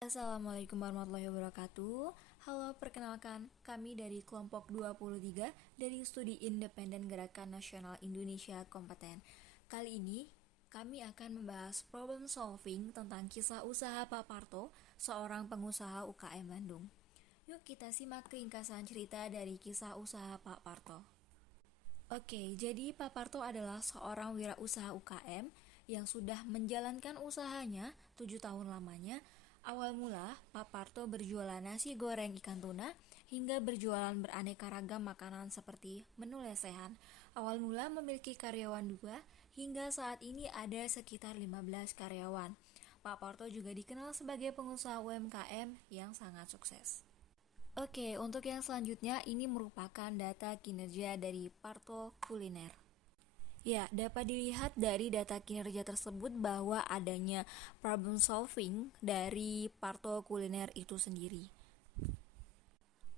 Assalamualaikum warahmatullahi wabarakatuh. Halo, perkenalkan kami dari kelompok 23 dari Studi Independen Gerakan Nasional Indonesia Kompeten. Kali ini kami akan membahas problem solving tentang kisah usaha Pak Parto, seorang pengusaha UKM Bandung. Yuk kita simak ringkasan cerita dari kisah usaha Pak Parto. Oke, jadi Pak Parto adalah seorang wirausaha UKM yang sudah menjalankan usahanya 7 tahun lamanya. Awal mula, Pak Parto berjualan nasi goreng ikan tuna hingga berjualan beraneka ragam makanan seperti menu lesehan. Awal mula memiliki karyawan 2, hingga saat ini ada sekitar 15 karyawan. Pak Parto juga dikenal sebagai pengusaha UMKM yang sangat sukses. Oke, untuk yang selanjutnya ini merupakan data kinerja dari Parto Kuliner. Ya, dapat dilihat dari data kinerja tersebut bahwa adanya problem solving dari Parto Kuliner itu sendiri.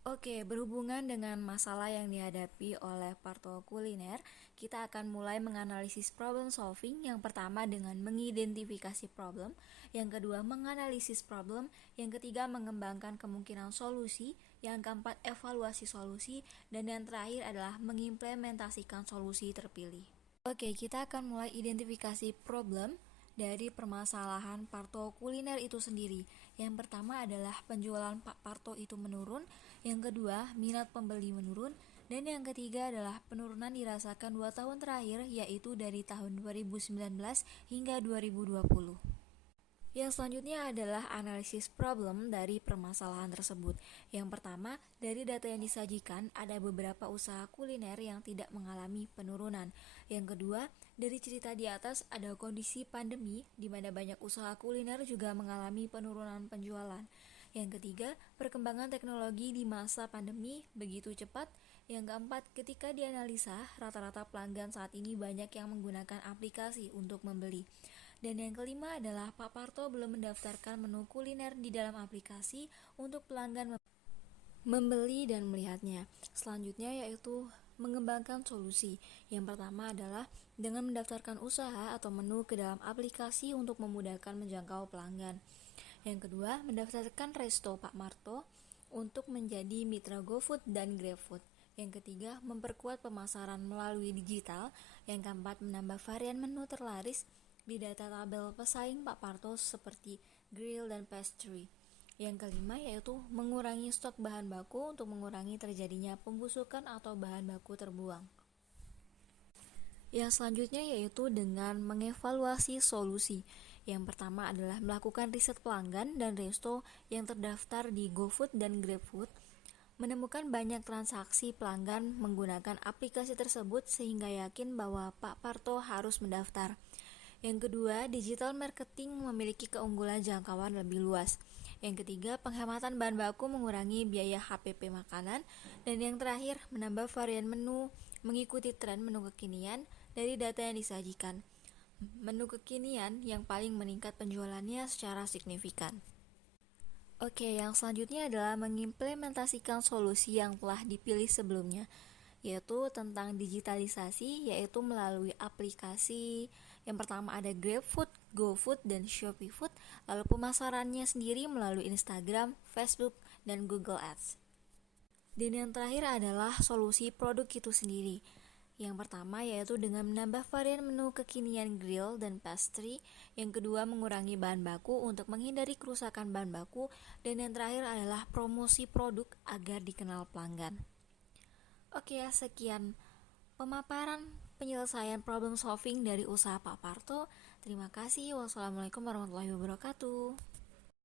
Oke, berhubungan dengan masalah yang dihadapi oleh Parto Kuliner, kita akan mulai menganalisis problem solving. Yang pertama dengan mengidentifikasi problem, yang kedua menganalisis problem, yang ketiga mengembangkan kemungkinan solusi, yang keempat evaluasi solusi, dan yang terakhir adalah mengimplementasikan solusi terpilih. Oke, kita akan mulai identifikasi problem dari permasalahan Parto Kuliner itu sendiri. Yang pertama adalah penjualan Pak Parto itu menurun, yang kedua minat pembeli menurun, dan yang ketiga adalah penurunan dirasakan 2 tahun terakhir, yaitu dari tahun 2019 hingga 2020. Yang selanjutnya adalah analisis problem dari permasalahan tersebut. Yang pertama, dari data yang disajikan ada beberapa usaha kuliner yang tidak mengalami penurunan. Yang kedua, dari cerita di atas ada kondisi pandemi di mana banyak usaha kuliner juga mengalami penurunan penjualan. Yang ketiga, perkembangan teknologi di masa pandemi begitu cepat. Yang keempat, ketika dianalisa, rata-rata pelanggan saat ini banyak yang menggunakan aplikasi untuk membeli. Dan yang kelima adalah Pak Parto belum mendaftarkan menu kuliner di dalam aplikasi untuk pelanggan membeli dan melihatnya. Selanjutnya yaitu mengembangkan solusi. Yang pertama adalah dengan mendaftarkan usaha atau menu ke dalam aplikasi untuk memudahkan menjangkau pelanggan. Yang kedua, mendaftarkan resto Pak Parto untuk menjadi mitra GoFood dan GrabFood. Yang ketiga, memperkuat pemasaran melalui digital. Yang keempat, menambah varian menu terlaris di data tabel pesaing Pak Parto seperti grill dan pastry. Yang kelima yaitu mengurangi stok bahan baku untuk mengurangi terjadinya pembusukan atau bahan baku terbuang. Yang selanjutnya yaitu dengan mengevaluasi solusi. Yang pertama adalah melakukan riset pelanggan dan resto yang terdaftar di GoFood dan GrabFood, menemukan banyak transaksi pelanggan menggunakan aplikasi tersebut sehingga yakin bahwa Pak Parto harus mendaftar. Yang kedua, digital marketing memiliki keunggulan jangkauan lebih luas. Yang ketiga, penghematan bahan baku mengurangi biaya HPP makanan. Dan yang terakhir, menambah varian menu mengikuti tren menu kekinian dari data yang disajikan. Menu kekinian yang paling meningkat penjualannya secara signifikan. Oke, yang selanjutnya adalah mengimplementasikan solusi yang telah dipilih sebelumnya, yaitu tentang digitalisasi, yaitu melalui aplikasi. Yang pertama ada GrabFood, GoFood, dan ShopeeFood. Lalu pemasarannya sendiri melalui Instagram, Facebook, dan Google Ads. Dan yang terakhir adalah solusi produk itu sendiri. Yang pertama yaitu dengan menambah varian menu kekinian grill dan pastry. Yang kedua mengurangi bahan baku untuk menghindari kerusakan bahan baku. Dan yang terakhir adalah promosi produk agar dikenal pelanggan. Oke, sekian pemaparan penyelesaian problem solving dari usaha Pak Parto. Terima kasih. Wassalamualaikum warahmatullahi wabarakatuh.